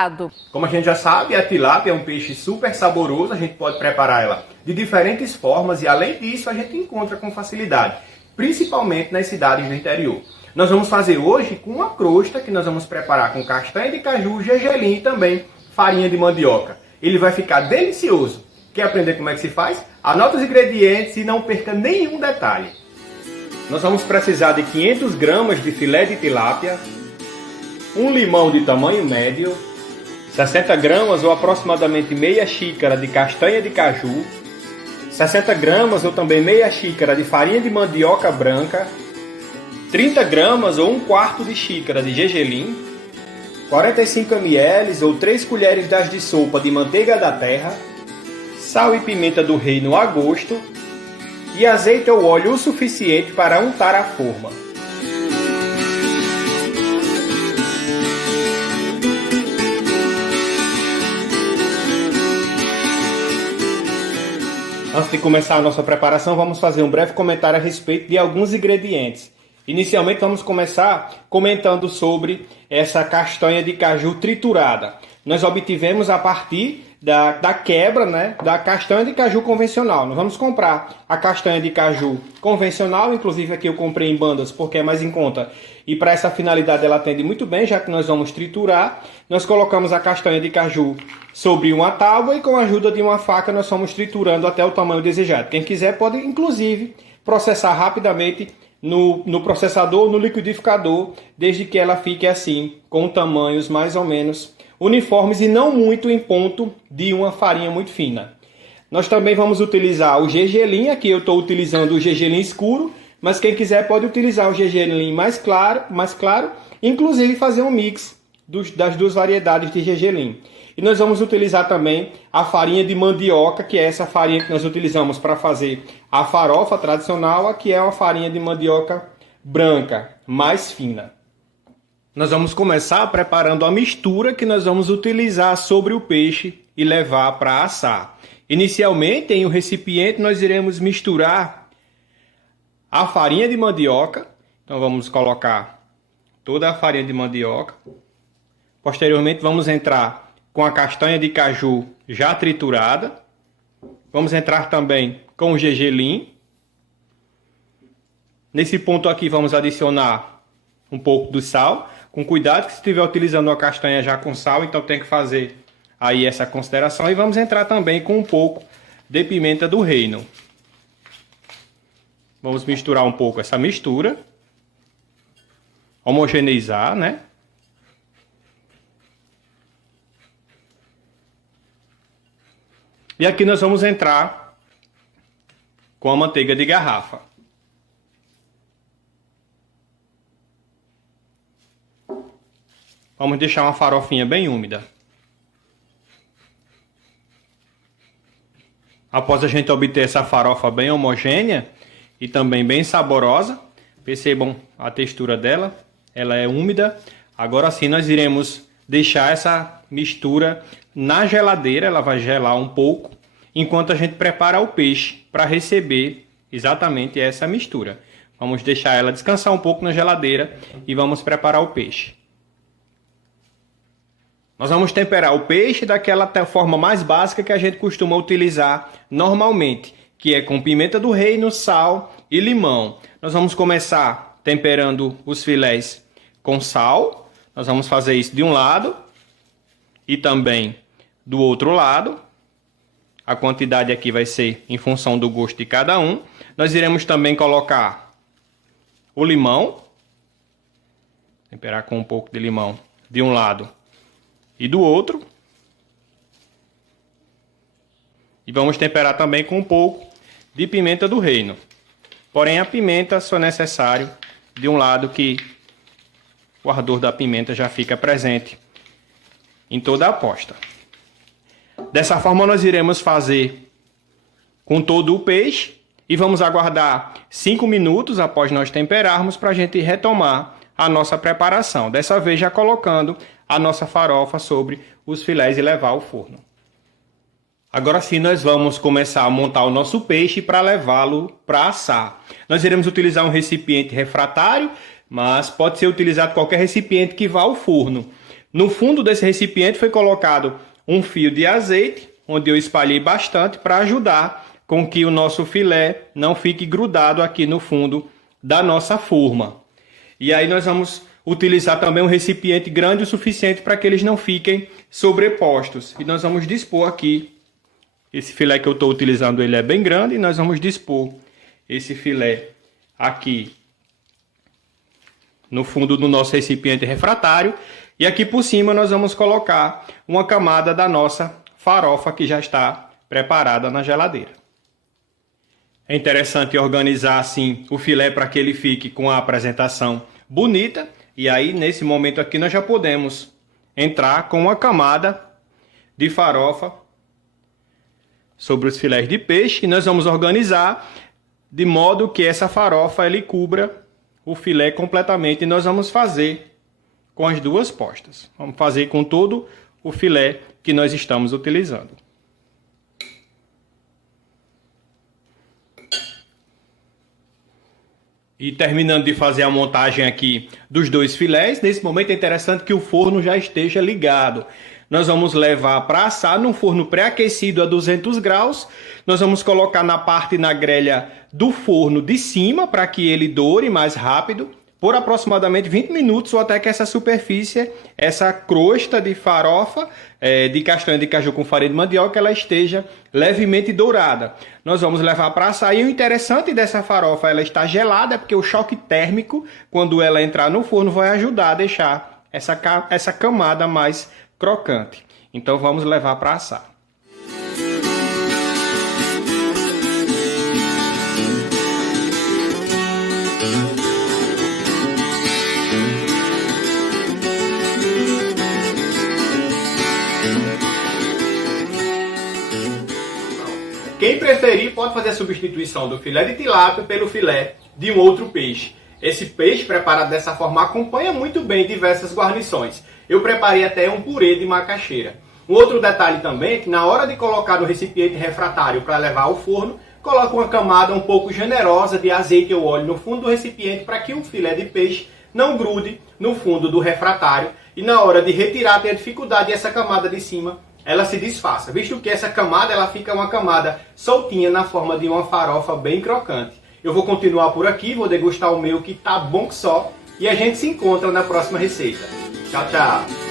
assado. Como a gente já sabe, a tilápia é um peixe super saboroso, a gente pode preparar ela de diferentes formas e além disso a gente encontra com facilidade, principalmente nas cidades do interior. Nós vamos fazer hoje com uma crosta que nós vamos preparar com castanha de caju, gergelim e também farinha de mandioca. Ele vai ficar delicioso. Quer aprender como é que se faz? Anota os ingredientes e não perca nenhum detalhe. Nós vamos precisar de 500 gramas de filé de tilápia, um limão de tamanho médio, 60 gramas ou aproximadamente meia xícara de castanha de caju, 60 gramas ou também meia xícara de farinha de mandioca branca, 30 gramas ou um quarto de xícara de gergelim, 45 ml ou 3 colheres de sopa de manteiga da terra, sal e pimenta do reino a gosto e azeite ou óleo o suficiente para untar a forma. Antes de começar a nossa preparação, vamos fazer um breve comentário a respeito de alguns ingredientes. Inicialmente vamos começar comentando sobre essa castanha de caju triturada. Nós obtivemos a partir da quebra, né, da castanha de caju convencional. Nós vamos comprar a castanha de caju convencional, inclusive aqui eu comprei em bandas porque é mais em conta. E para essa finalidade ela atende muito bem, já que nós vamos triturar. Nós colocamos a castanha de caju sobre uma tábua e com a ajuda de uma faca nós vamos triturando até o tamanho desejado. Quem quiser pode inclusive processar rapidamente no processador, no liquidificador, desde que ela fique assim, com tamanhos mais ou menos uniformes e não muito em ponto de uma farinha muito fina. Nós também vamos utilizar o gergelim, aqui eu estou utilizando o gergelim escuro, mas quem quiser pode utilizar o gergelim mais claro, inclusive fazer um mix das duas variedades de gergelim. E nós vamos utilizar também a farinha de mandioca, que é essa farinha que nós utilizamos para fazer a farofa tradicional, aqui é uma farinha de mandioca branca, mais fina. Nós vamos começar preparando a mistura que nós vamos utilizar sobre o peixe e levar para assar. Inicialmente, em um recipiente, nós iremos misturar a farinha de mandioca. Então vamos colocar toda a farinha de mandioca. Posteriormente, vamos entrar com a castanha de caju já triturada. Vamos entrar também com o gergelim. Nesse ponto aqui, vamos adicionar um pouco do sal. Com cuidado que se estiver utilizando a castanha já com sal, então tem que fazer aí essa consideração. E vamos entrar também com um pouco de pimenta do reino. Vamos misturar um pouco essa mistura. Homogeneizar, né? E aqui nós vamos entrar com a manteiga de garrafa. Vamos deixar uma farofinha bem úmida. Após a gente obter essa farofa bem homogênea e também bem saborosa, percebam a textura dela, ela é úmida. Agora sim nós iremos deixar essa mistura na geladeira, ela vai gelar um pouco, enquanto a gente prepara o peixe para receber exatamente essa mistura. Vamos deixar ela descansar um pouco na geladeira e vamos preparar o peixe. Nós vamos temperar o peixe daquela forma mais básica que a gente costuma utilizar normalmente, que é com pimenta do reino, sal e limão. Nós vamos começar temperando os filés com sal. Nós vamos fazer isso de um lado e também do outro lado. A quantidade aqui vai ser em função do gosto de cada um. Nós iremos também colocar o limão. Temperar com um pouco de limão de um lado e do outro. E vamos temperar também com um pouco de pimenta do reino. Porém, a pimenta só é necessário de um lado, que o ardor da pimenta já fica presente em toda a posta. Dessa forma nós iremos fazer com todo o peixe e vamos aguardar 5 minutos após nós temperarmos para a gente retomar a nossa preparação. Dessa vez já colocando a nossa farofa sobre os filés e levar ao forno. Agora sim nós vamos começar a montar o nosso peixe para levá-lo para assar. Nós iremos utilizar um recipiente refratário, mas pode ser utilizado qualquer recipiente que vá ao forno. No fundo desse recipiente foi colocado um fio de azeite, onde eu espalhei bastante para ajudar com que o nosso filé não fique grudado aqui no fundo da nossa forma. E aí nós vamos utilizar também um recipiente grande o suficiente para que eles não fiquem sobrepostos. E nós vamos dispor aqui, esse filé que eu estou utilizando, ele é bem grande, e nós vamos dispor esse filé aqui no fundo do nosso recipiente refratário. E aqui por cima nós vamos colocar uma camada da nossa farofa que já está preparada na geladeira. É interessante organizar assim o filé para que ele fique com a apresentação bonita. E aí nesse momento aqui nós já podemos entrar com uma camada de farofa sobre os filés de peixe. E nós vamos organizar de modo que essa farofa ele cubra o filé completamente. E nós vamos fazer com as duas postas. Vamos fazer com todo o filé que nós estamos utilizando. E terminando de fazer a montagem aqui dos dois filés, nesse momento é interessante que o forno já esteja ligado. Nós vamos levar para assar num forno pré-aquecido a 200 graus. Nós vamos colocar na grelha do forno de cima para que ele doure mais rápido, por aproximadamente 20 minutos, ou até que essa superfície, essa crosta de farofa, de castanha de caju com farinha de mandioca, ela esteja levemente dourada. Nós vamos levar para assar. E o interessante dessa farofa, ela está gelada, porque o choque térmico, quando ela entrar no forno, vai ajudar a deixar essa camada mais crocante. Então vamos levar para assar. Quem preferir pode fazer a substituição do filé de tilápia pelo filé de um outro peixe. Esse peixe preparado dessa forma acompanha muito bem diversas guarnições. Eu preparei até um purê de macaxeira. Um outro detalhe também é que na hora de colocar no recipiente refratário para levar ao forno, coloque uma camada um pouco generosa de azeite ou óleo no fundo do recipiente para que o filé de peixe não grude no fundo do refratário e na hora de retirar tenha dificuldade e essa camada de cima ela se desfaça, visto que essa camada ela fica uma camada soltinha na forma de uma farofa bem crocante. Eu vou continuar por aqui, vou degustar o meu que tá bom que só e a gente se encontra na próxima receita. Tchau, tchau!